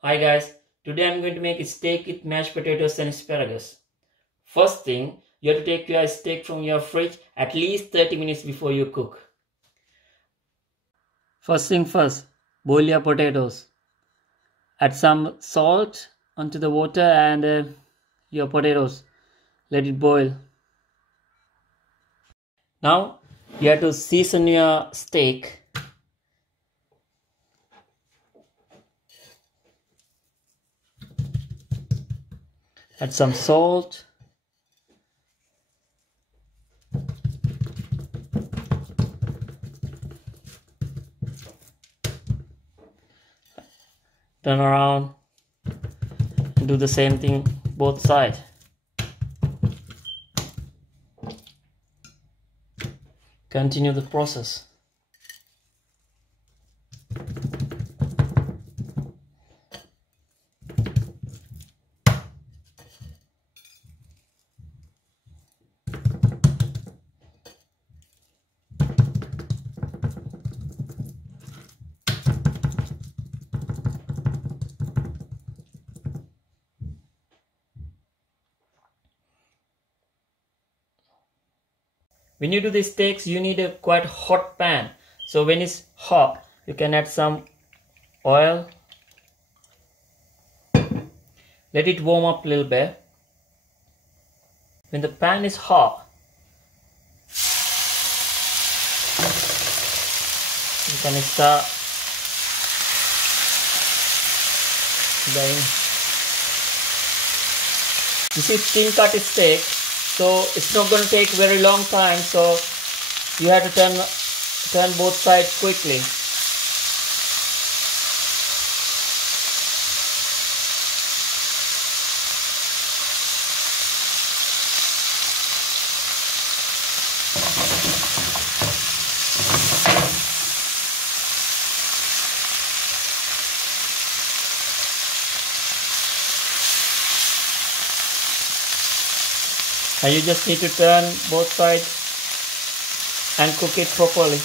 Hi guys, today I'm going to make a steak with mashed potatoes and asparagus. First thing, you have to take your steak from your fridge at least 30 minutes before you cook. First thing first, boil your potatoes. Add some salt onto the water and your potatoes. Let it boil. Now you have to season your steak. Add some salt. Turn around and do the same thing both sides. Continue the process. When you do these steaks, you need a quite hot pan. So when it's hot, you can add some oil. Let it warm up a little bit. When the pan is hot, you can start going. This is thin cut steak, so it's not going to take very long time, so you have to turn both sides quickly. And you just need to turn both sides and cook it properly.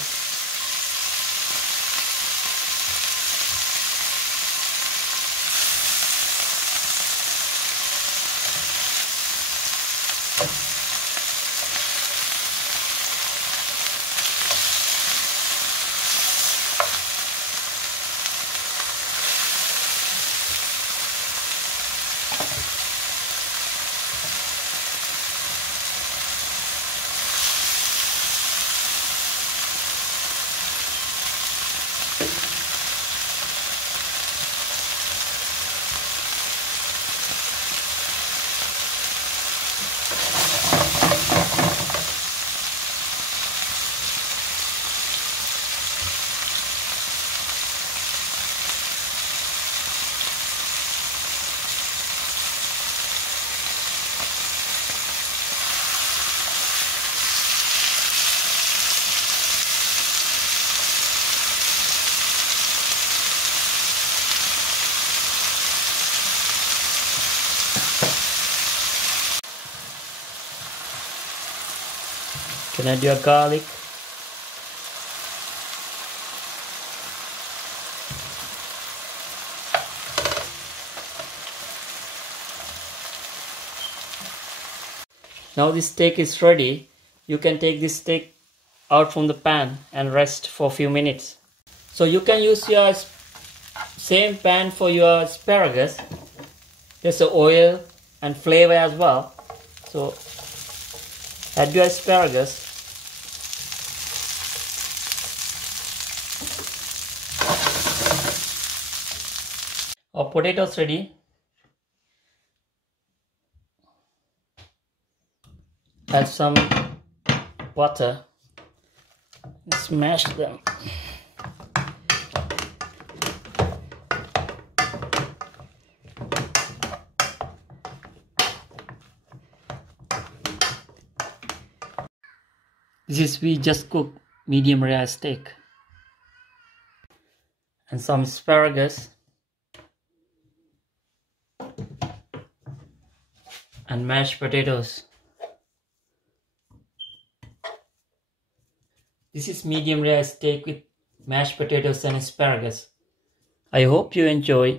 Can add your garlic. Now this steak is ready. You can take this steak out from the pan and rest for a few minutes. So you can use your same pan for your asparagus. There's the oil and flavor as well. So add your asparagus. Our potatoes ready. Add some water. Smash them. We just cooked medium rare steak. And some asparagus. And mashed potatoes. This is medium rare steak with mashed potatoes and asparagus. I hope you enjoy.